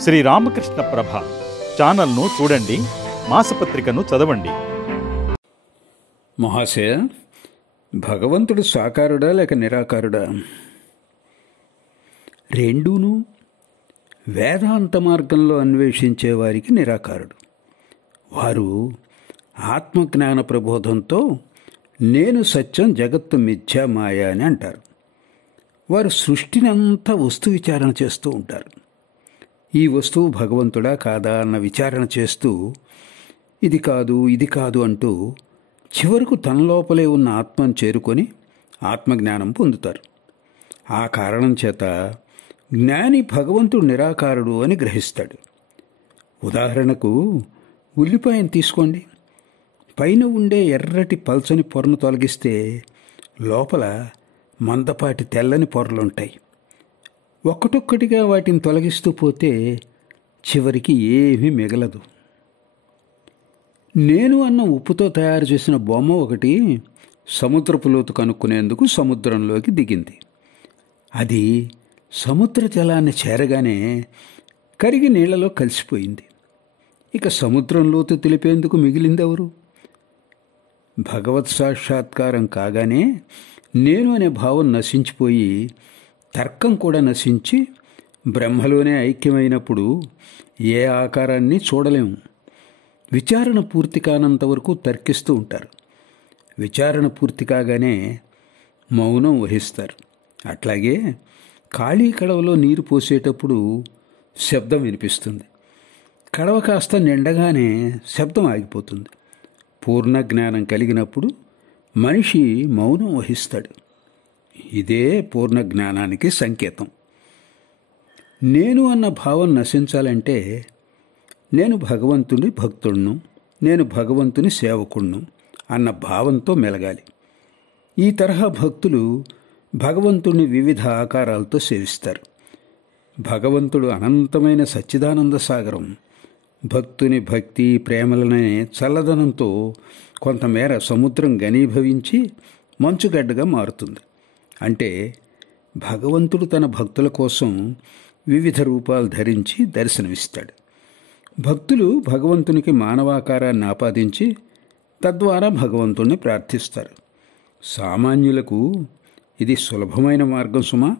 శ్రీ రామకృష్ణ ప్రభ ఛానల్ను చూడండి, మాసపత్రికను చదవండి. మహాశయ, భగవంతుడు సాకారుడా లేక నిరాకారుడా? రెండూను. వేదాంత మార్గంలో అన్వేషించే వారికి నిరాకారుడు. వారు ఆత్మజ్ఞాన ప్రబోధంతో నేను సత్యం, జగత్తు మిథ్యా, మాయ అని అంటారు. వారు సృష్టిని అంతా వస్తు విచారణ చేస్తూ ఉంటారు. ఈ వస్తువు భగవంతుడా కాదా అన్న విచారణ చేస్తూ ఇది కాదు, ఇది కాదు అంటూ చివరకు తన లోపలే ఉన్న ఆత్మను చేరుకొని ఆత్మజ్ఞానం పొందుతారు. ఆ కారణం చేత జ్ఞాని భగవంతుడు నిరాకారుడు అని గ్రహిస్తాడు. ఉదాహరణకు ఉల్లిపాయను తీసుకోండి. పైన ఉండే ఎర్రటి పల్చని పొరను తొలగిస్తే లోపల మందపాటి తెల్లని పొరలుంటాయి. ఒక్కటొక్కటిగా వాటిని తొలగిస్తూ పోతే చివరికి ఏమీ మిగలదు. నేను అన్న ఉప్పుతో తయారు చేసిన బొమ్మ ఒకటి సముద్రపు లోతు కనుక్కునేందుకు సముద్రంలోకి దిగింది. అది సముద్ర జలాన్ని చేరగానే కరిగి నీళ్లలో కలిసిపోయింది. ఇక సముద్రం లోతు తెలిపేందుకు మిగిలిందెవరు? భగవత్ సాక్షాత్కారం కాగానే నేను అనే భావం నశించిపోయి తర్కం కూడా నశించి బ్రహ్మలోనే ఐక్యమైనప్పుడు ఏ ఆకారాన్ని చూడలేము. విచారణ పూర్తి కానంత వరకు తర్కిస్తూ ఉంటారు. విచారణ పూర్తి కాగానే మౌనం వహిస్తారు. అట్లాగే ఖాళీ కడవలో నీరు పోసేటప్పుడు శబ్దం వినిపిస్తుంది. కడవ కాస్త నిండగానే శబ్దం ఆగిపోతుంది. పూర్ణ జ్ఞానం కలిగినప్పుడు మనిషి మౌనం వహిస్తాడు. ఇదే పూర్ణ జ్ఞానానికి సంకేతం. నేను అన్న భావం నశించాలంటే నేను భగవంతుని భక్తుడును, నేను భగవంతుని సేవకుడును అన్న భావంతో మెలగాలి. ఈ తరహా భక్తులు భగవంతుని వివిధ ఆకారాలతో సేవిస్తారు. భగవంతుడు అనంతమైన సచ్చిదానంద సాగరం. భక్తుని భక్తి ప్రేమలనే చల్లదనంతో కొంతమేర సముద్రం ఘనీభవించి మంచుగడ్డగా మారుతుంది. అంటే భగవంతుడు తన భక్తుల కోసం వివిధ రూపాలు ధరించి దర్శనమిస్తాడు. భక్తులు భగవంతునికి మానవాకారాన్ని ఆపాదించి తద్వారా భగవంతుణ్ణి ప్రార్థిస్తారు. సామాన్యులకు ఇది సులభమైన మార్గం సుమా.